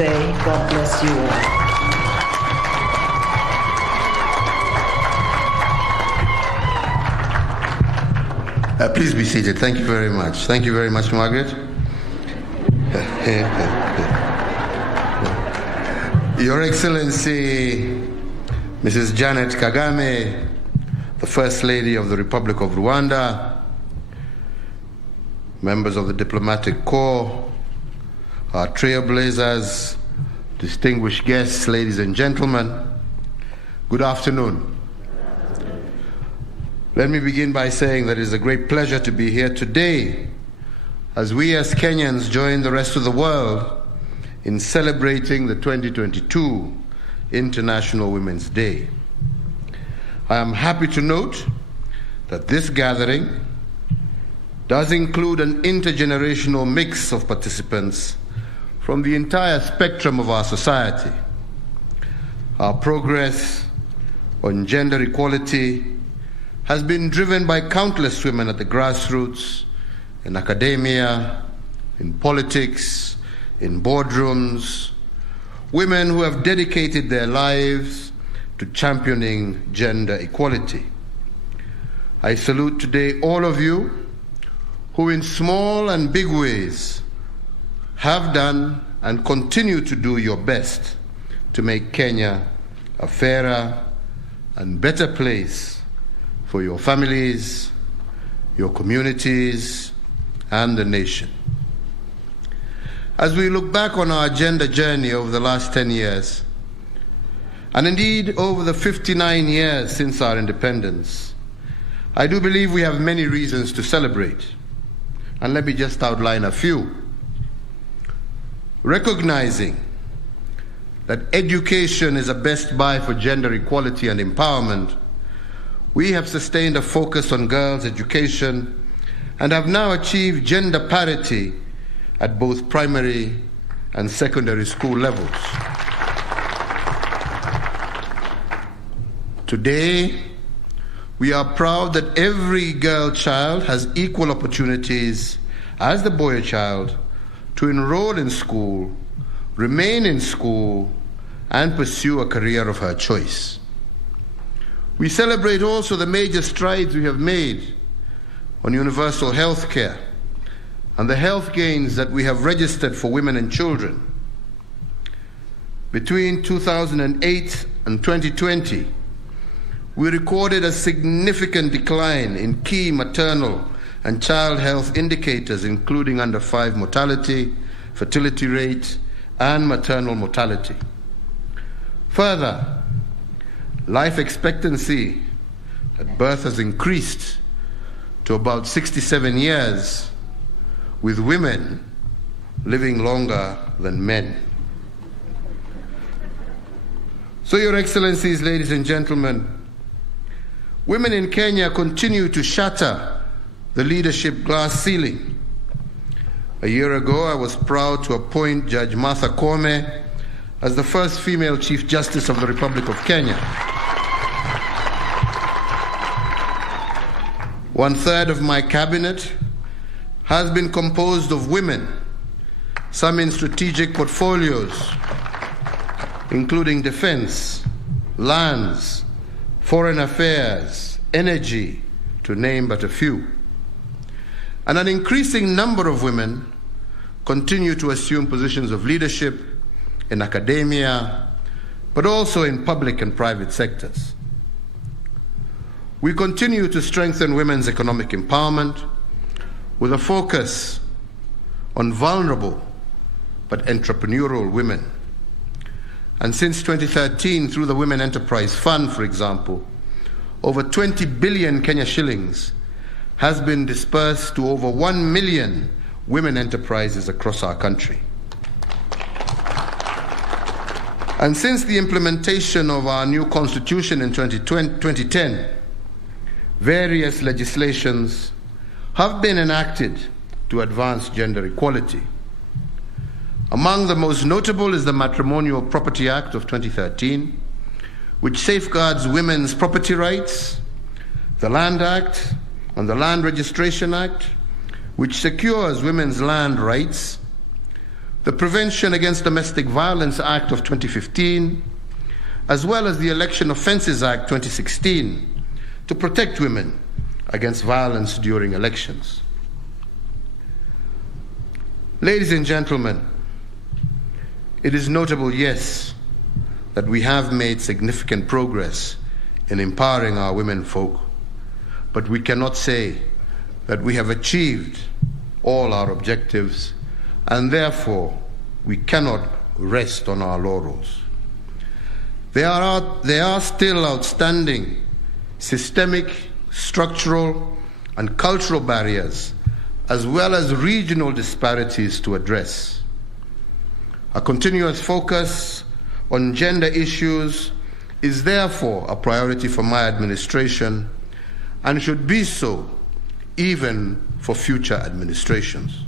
Day. God bless you all. Please be seated. Thank you very much. Thank you very much, Margaret. Your Excellency, Mrs. Janet Kagame, the First Lady of the Republic of Rwanda, members of the Diplomatic Corps, our trailblazers, distinguished guests, ladies and gentlemen, good afternoon. Let me begin by saying that it is a great pleasure to be here today as we as Kenyans join the rest of the world in celebrating the 2022 International Women's Day. I am happy to note that this gathering does include an intergenerational mix of participants from the entire spectrum of our society. Our progress on gender equality has been driven by countless women at the grassroots, in academia, in politics, in boardrooms, women who have dedicated their lives to championing gender equality. I salute today all of you who in small and big ways have done and continue to do your best to make Kenya a fairer and better place for your families, your communities, and the nation. As we look back on our gender journey over the last 10 years, and indeed over the 59 years since our independence, I do believe we have many reasons to celebrate. And let me just outline a few. Recognizing that education is a best buy for gender equality and empowerment, we have sustained a focus on girls' education and have now achieved gender parity at both primary and secondary school levels. Today, we are proud that every girl child has equal opportunities as the boy child to enroll in school, remain in school, and pursue a career of her choice. We celebrate also the major strides we have made on universal health care and the health gains that we have registered for women and children. Between 2008 and 2020, we recorded a significant decline in key maternal and child health indicators, including under 5 mortality, fertility rate, and maternal mortality. Further, life expectancy at birth has increased to about 67 years, with women living longer than men. So, Your Excellencies, ladies and gentlemen, women in Kenya continue to shatter the leadership glass ceiling. A year ago, I was proud to appoint Judge Martha Koome as the first female Chief Justice of the Republic of Kenya. 1/3 of my cabinet has been composed of women, some in strategic portfolios, including defense, lands, foreign affairs, energy, to name but a few. And an increasing number of women continue to assume positions of leadership in academia, but also in public and private sectors. We continue to strengthen women's economic empowerment with a focus on vulnerable but entrepreneurial women. And since 2013, through the Women Enterprise Fund, for example, over 20 billion Kenya shillings has been dispersed to over 1 million women enterprises across our country. And since the implementation of our new constitution in 2010, various legislations have been enacted to advance gender equality. Among the most notable is the Matrimonial Property Act of 2013, which safeguards women's property rights, the Land Act and the Land Registration Act, which secures women's land rights, the Prevention Against Domestic Violence Act of 2015, as well as the Election Offences Act 2016 to protect women against violence during elections. Ladies and gentlemen, it is notable, yes, that we have made significant progress in empowering our women folk, but we cannot say that we have achieved all our objectives, and therefore we cannot rest on our laurels. There are still outstanding systemic, structural, and cultural barriers, as well as regional disparities to address. A continuous focus on gender issues is therefore a priority for my administration and should be so even for future administrations.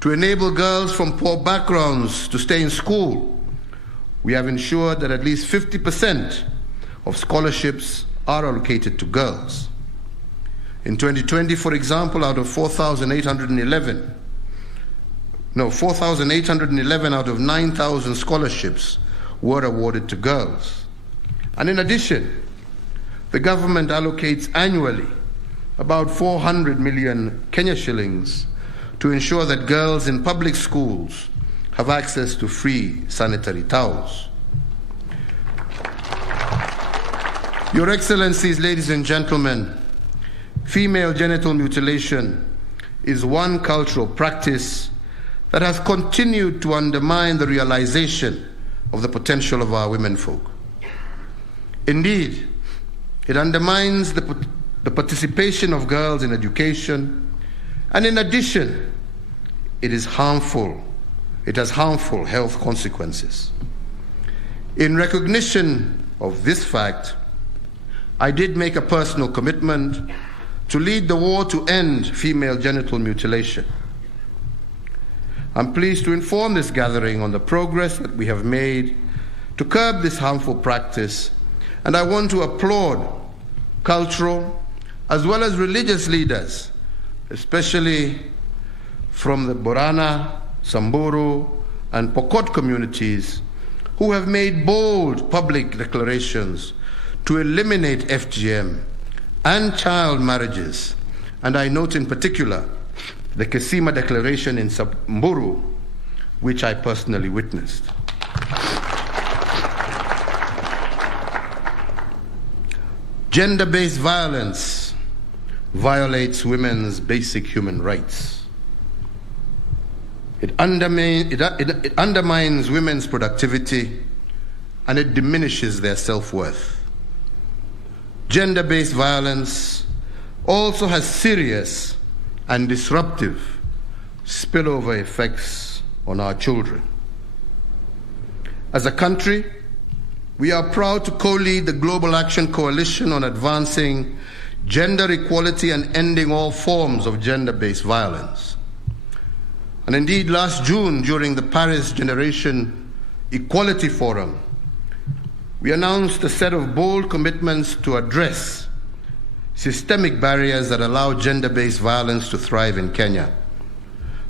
To enable girls from poor backgrounds to stay in school, we have ensured that at least 50% of scholarships are allocated to girls. In 2020, for example, out of 4,811 out of 9,000 scholarships were awarded to girls. And in addition, the government allocates annually about 400 million Kenya shillings to ensure that girls in public schools have access to free sanitary towels. Your Excellencies, ladies and gentlemen, female genital mutilation is one cultural practice that has continued to undermine the realization of the potential of our womenfolk. Indeed, it undermines the participation of girls in education, and in addition, it has harmful health consequences. In recognition of this fact, I did make a personal commitment to lead the war to end female genital mutilation. I'm pleased to inform this gathering on the progress that we have made to curb this harmful practice, and I want to applaud cultural as well as religious leaders, especially from the Borana, Samburu, and Pokot communities, who have made bold public declarations to eliminate FGM and child marriages. And I note in particular the Kisima Declaration in Samburu, which I personally witnessed. Gender-based violence violates women's basic human rights. It undermines women's productivity, and it diminishes their self-worth. Gender-based violence also has serious and disruptive spillover effects on our children. As a country, we are proud to co-lead the Global Action Coalition on advancing gender equality and ending all forms of gender-based violence. And indeed, last June, during the Paris Generation Equality Forum, we announced a set of bold commitments to address systemic barriers that allow gender-based violence to thrive in Kenya.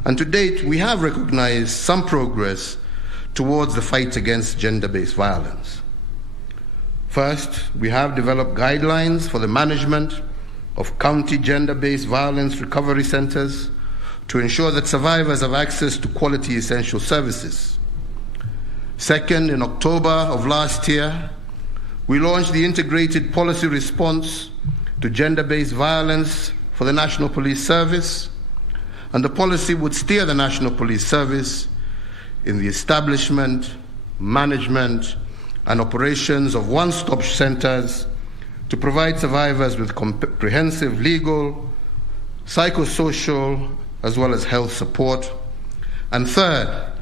And to date, we have recognized some progress towards the fight against gender-based violence. First, we have developed guidelines for the management of county gender-based violence recovery centers to ensure that survivors have access to quality essential services. Second, in October of last year, we launched the Integrated Policy Response to Gender-Based Violence for the National Police Service, and the policy would steer the National Police Service in the establishment, management, and operations of one-stop centers to provide survivors with comprehensive legal, psychosocial, as well as health support. And third,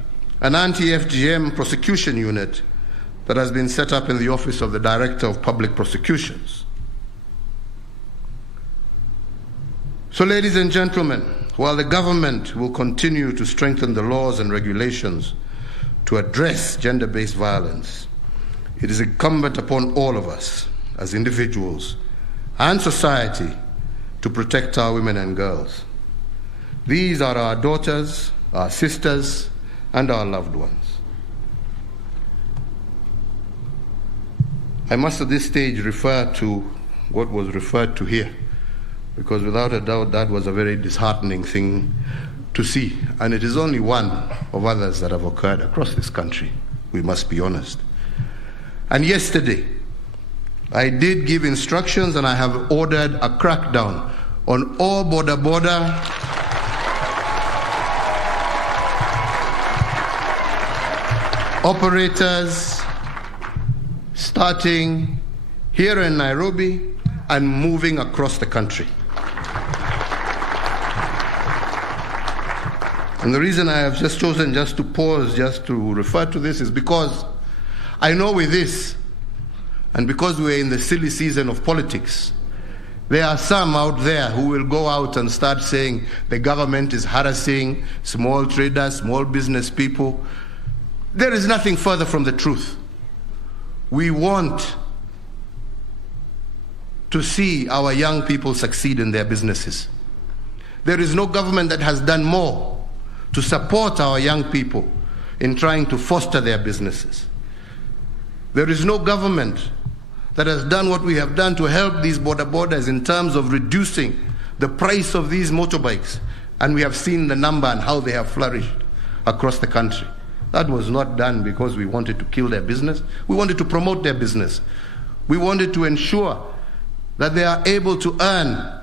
an anti-FGM prosecution unit that has been set up in the Office of the Director of Public Prosecutions. So, ladies and gentlemen, while the government will continue to strengthen the laws and regulations to address gender-based violence, it is incumbent upon all of us as individuals and society to protect our women and girls. These are our daughters, our sisters, and our loved ones. I must at this stage refer to what was referred to here, because without a doubt that was a very disheartening thing to see, and it is only one of others that have occurred across this country, we must be honest. And yesterday, I did give instructions and I have ordered a crackdown on all Bodaboda operators starting here in Nairobi and moving across the country. And the reason I have just chosen just to pause, just to refer to this, is because I know with this, and because we're in the silly season of politics, there are some out there who will go out and start saying the government is harassing small traders, small business people. There is nothing further from the truth. We want to see our young people succeed in their businesses. There is no government that has done more to support our young people in trying to foster their businesses. There is no government that has done what we have done to help these Bodabodas in terms of reducing the price of these motorbikes. And we have seen the number and how they have flourished across the country. That was not done because we wanted to kill their business. We wanted to promote their business. We wanted to ensure that they are able to earn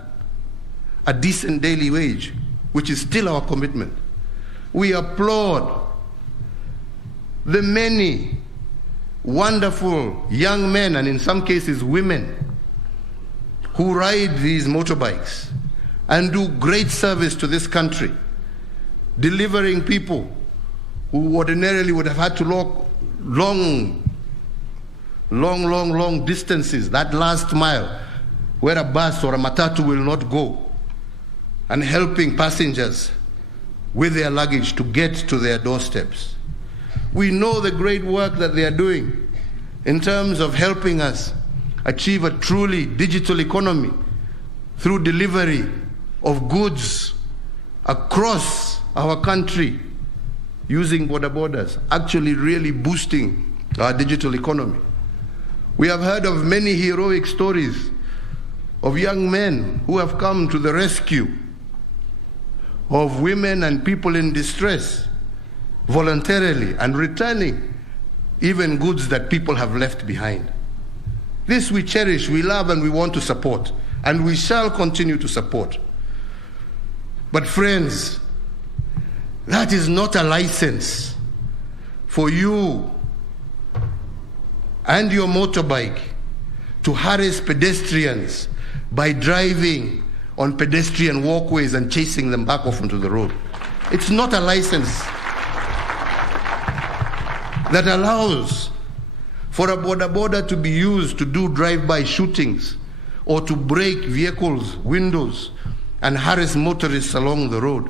a decent daily wage, which is still our commitment. We applaud the many wonderful young men, and in some cases women, who ride these motorbikes and do great service to this country, delivering people who ordinarily would have had to walk long distances, that last mile, where a bus or a matatu will not go, and helping passengers with their luggage to get to their doorsteps. We know the great work that they are doing in terms of helping us achieve a truly digital economy through delivery of goods across our country using Bodabodas, actually really boosting our digital economy. We have heard of many heroic stories of young men who have come to the rescue of women and people in distress voluntarily and returning even goods that people have left behind. This we cherish, we love, and we want to support, and we shall continue to support. But friends, that is not a license for you and your motorbike to harass pedestrians by driving on pedestrian walkways and chasing them back off onto the road. It's not a license that allows for a bodaboda to be used to do drive-by shootings or to break vehicles' windows and harass motorists along the road.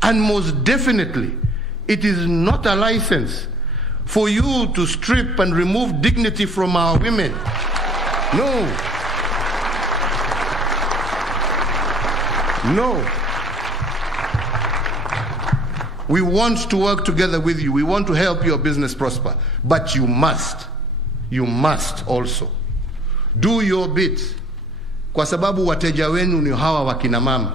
And most definitely, it is not a license for you to strip and remove dignity from our women. No. No. We want to work together with you. We want to help your business prosper. But you must also do your bit, kwa sababu wateja wenu ni hawa wakina mama.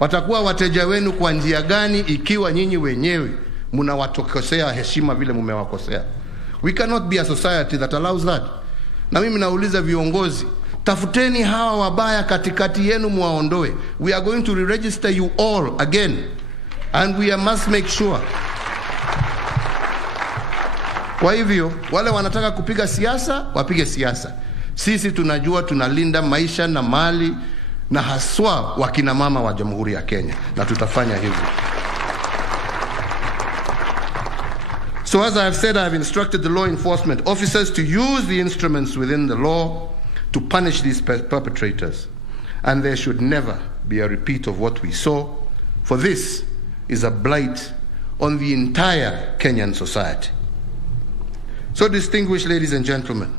Watakuwa wateja wenu kwa njia gani ikiwa nyinyi wenyewe mnawatokosea heshima vile mumewakosea? We cannot be a society that allows that. Na mimi nauliza viongozi, tafuteni hawa wabaya katikati yenu muwaondoe. We are going to re-register you all again, and we must make sure. Kwa hivyo, wale wanataka kupiga siasa, wapige siasa. Sisi tunajua tunalinda maisha na mali na haswa wakina mama wa Jamhuri ya Kenya, na tutafanya hivyo. So as I have said, I have instructed the law enforcement officers to use the instruments within the law to punish these perpetrators. And there should never be a repeat of what we saw, for this is a blight on the entire Kenyan society. So, distinguished ladies and gentlemen,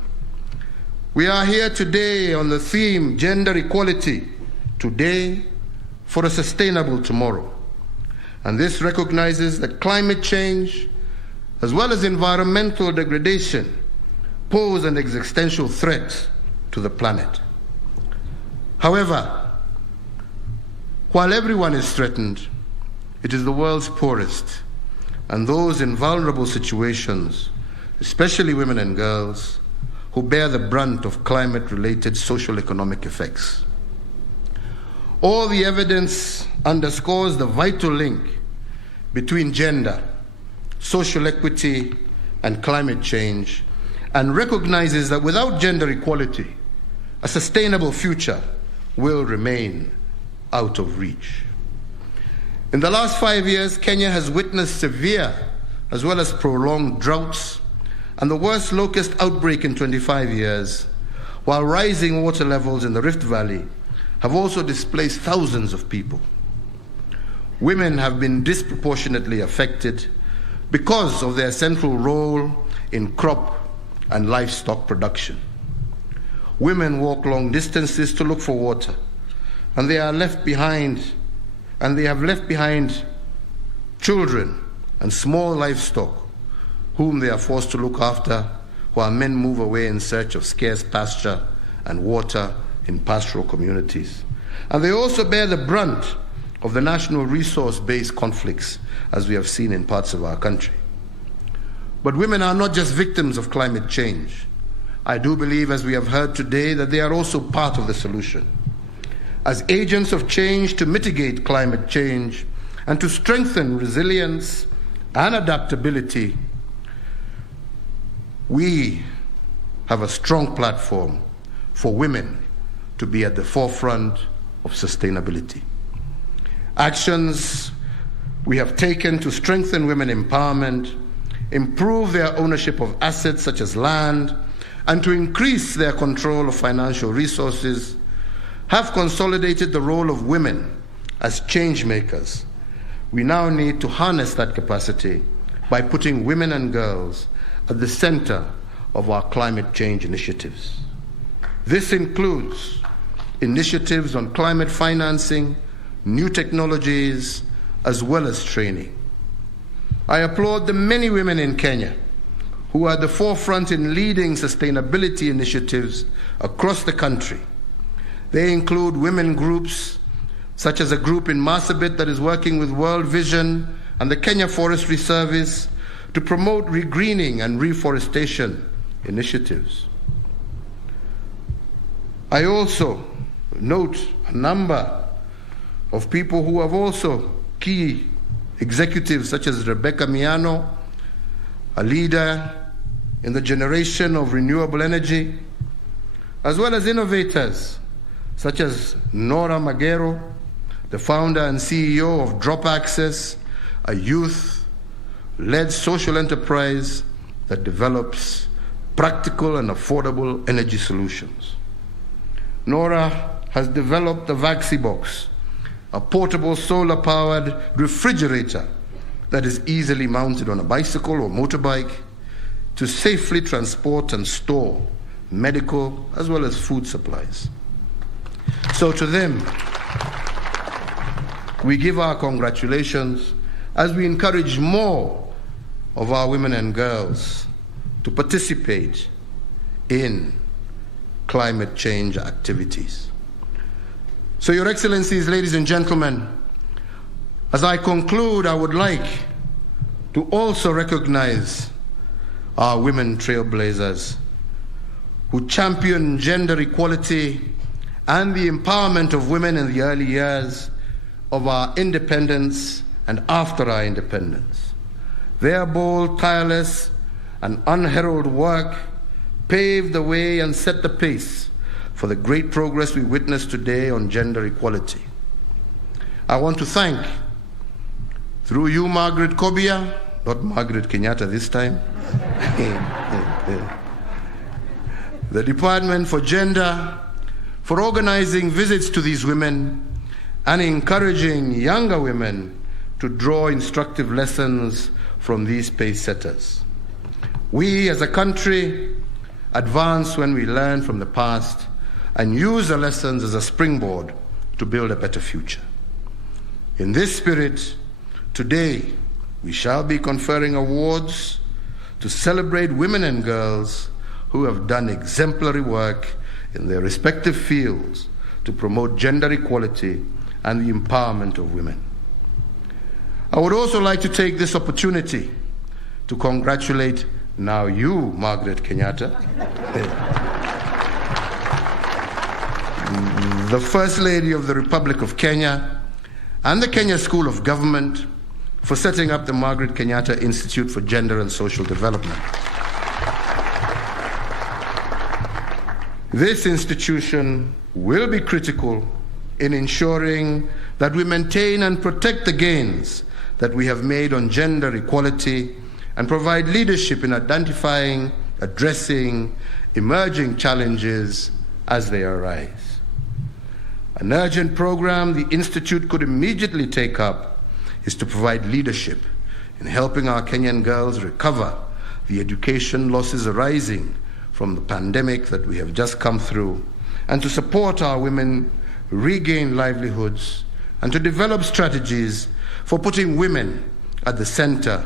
we are here today on the theme gender equality, today for a sustainable tomorrow. And this recognizes that climate change, as well as environmental degradation, pose an existential threat to the planet. However, while everyone is threatened, it is the world's poorest and those in vulnerable situations, especially women and girls, who bear the brunt of climate-related social economic effects. All the evidence underscores the vital link between gender, social equity, and climate change, and recognizes that without gender equality, a sustainable future will remain out of reach. In the last 5 years, Kenya has witnessed severe as well as prolonged droughts and the worst locust outbreak in 25 years, while rising water levels in the Rift Valley have also displaced thousands of people. Women have been disproportionately affected because of their central role in crop and livestock production. Women walk long distances to look for water, and they have left behind children and small livestock whom they are forced to look after while men move away in search of scarce pasture and water in pastoral communities. And they also bear the brunt of the national resource-based conflicts, as we have seen in parts of our country. But women are not just victims of climate change. I do believe, as we have heard today, that they are also part of the solution. As agents of change to mitigate climate change and to strengthen resilience and adaptability, we have a strong platform for women to be at the forefront of sustainability. Actions we have taken to strengthen women empowerment, improve their ownership of assets such as land, and to increase their control of financial resources have consolidated the role of women as change makers. We now need to harness that capacity by putting women and girls at the center of our climate change initiatives. This includes initiatives on climate financing, new technologies, as well as training. I applaud the many women in Kenya who are at the forefront in leading sustainability initiatives across the country. They include women groups, such as a group in Marsabit that is working with World Vision and the Kenya Forestry Service to promote regreening and reforestation initiatives. I also note a number of people who have also key executives, such as Rebecca Miano, a leader in the generation of renewable energy, as well as innovators such as Nora Magero, the founder and CEO of Drop Access, a youth-led social enterprise that develops practical and affordable energy solutions. Nora has developed the VaxiBox, a portable solar-powered refrigerator that is easily mounted on a bicycle or motorbike to safely transport and store medical as well as food supplies. So to them, we give our congratulations as we encourage more of our women and girls to participate in climate change activities. So, Your Excellencies, ladies and gentlemen, as I conclude, I would like to also recognize our women trailblazers who champion gender equality and the empowerment of women in the early years of our independence and after our independence. Their bold, tireless, and unheralded work paved the way and set the pace for the great progress we witness today on gender equality. I want to thank, through you, Margaret Kobia, not Margaret Kenyatta this time, the Department for Gender, for organizing visits to these women and encouraging younger women to draw instructive lessons from these pace setters. We as a country advance when we learn from the past and use the lessons as a springboard to build a better future. In this spirit, Today, we shall be conferring awards to celebrate women and girls who have done exemplary work in their respective fields to promote gender equality and the empowerment of women. I would also like to take this opportunity to congratulate now you, Margaret Kenyatta, the First Lady of the Republic of Kenya, and the Kenya School of Government for setting up the Margaret Kenyatta Institute for Gender and Social Development. This institution will be critical in ensuring that we maintain and protect the gains that we have made on gender equality and provide leadership in identifying, addressing emerging challenges as they arise. An urgent program the Institute could immediately take up is to provide leadership in helping our Kenyan girls recover the education losses arising from the pandemic that we have just come through, and to support our women regain livelihoods, and to develop strategies for putting women at the center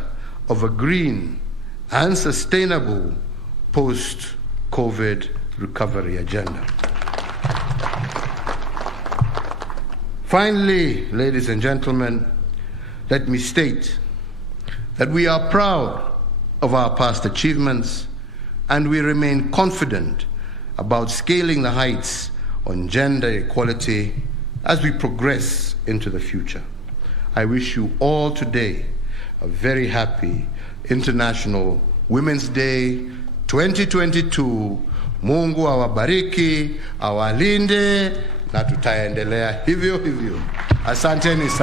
of a green and sustainable post-COVID recovery agenda. Finally, ladies and gentlemen, let me state that we are proud of our past achievements and we remain confident about scaling the heights on gender equality as we progress into the future. I wish you all today a very happy International Women's Day 2022. Mungu awabariki, awalinde, na tutaendelea hivyo hivyo. Asanteni sana.